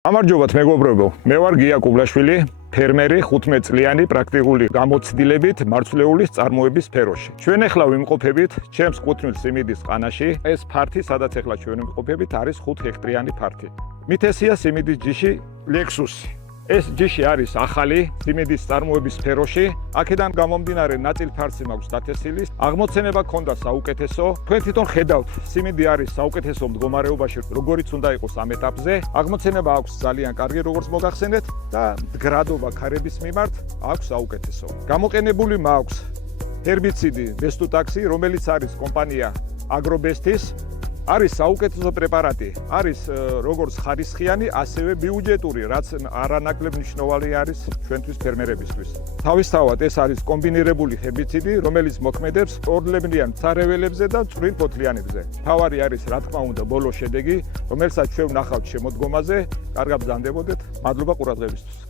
გამარჯობათ მეგობრებო, მე ვარ გია კუბლაშვილი, ფერმერი 15 წლიანი პრაქტიკული გამოცდილებით მარცვლეულის წარმოების სფეროში. ჩვენ ახლა ვიმყოფებით ჩემს კუთვნილ სიმინდის ყანაში. ეს ფართი, სადაც ახლა ჩვენ ვიმყოფებით, არის 5 ჰექტარიანი ფართი. მითესია სიმინდის ჯიში ლექსუსი. ეს ჯიში არის ახალი სიმინდის წარმოების სფეროში. აქედან გამომდინარე ნაწილ ფარცი მაქვს დათესილი. აღმოცენება ქონდა საუკეთესო. თქვენ თვითონ ხედავთ, სიმინდი არის საუკეთესო მდგომარეობაში, როგორიც უნდა იყოს ამ ეტაპზე. აღმოცენება აქვს ძალიან კარგი, როგორც მოგახსენეთ და მდგრადობა ქარების მიმართ აქვს საუკეთესო. გამოყენებული მაქვს ჰერბიციდი ბესტუტაქსი, რომელიც არის კომპანია აგრობესტის. არის საუკეთესო პრეპარატი, არის როგორც ხარისხიანი, ასევე ბიუჯეტური, რაც არანაკლებ მნიშვნელოვანი არის ჩვენთვის ფერმერებისთვის. თავისთავად ეს არის კომბინირებული ჰერბიციდი, რომელიც მოქმედებს ორლებნიან მცარეველებზე და წვრილ ფოთლიანებზე. თავარი არის, რა თქმა უნდა, ბოლო შედეგი, რომელსაც ჩვენ ვნახავთ შემოდგომაზე. კარგად ბრძანდებოდეთ. მადლობა ყურადღებისთვის.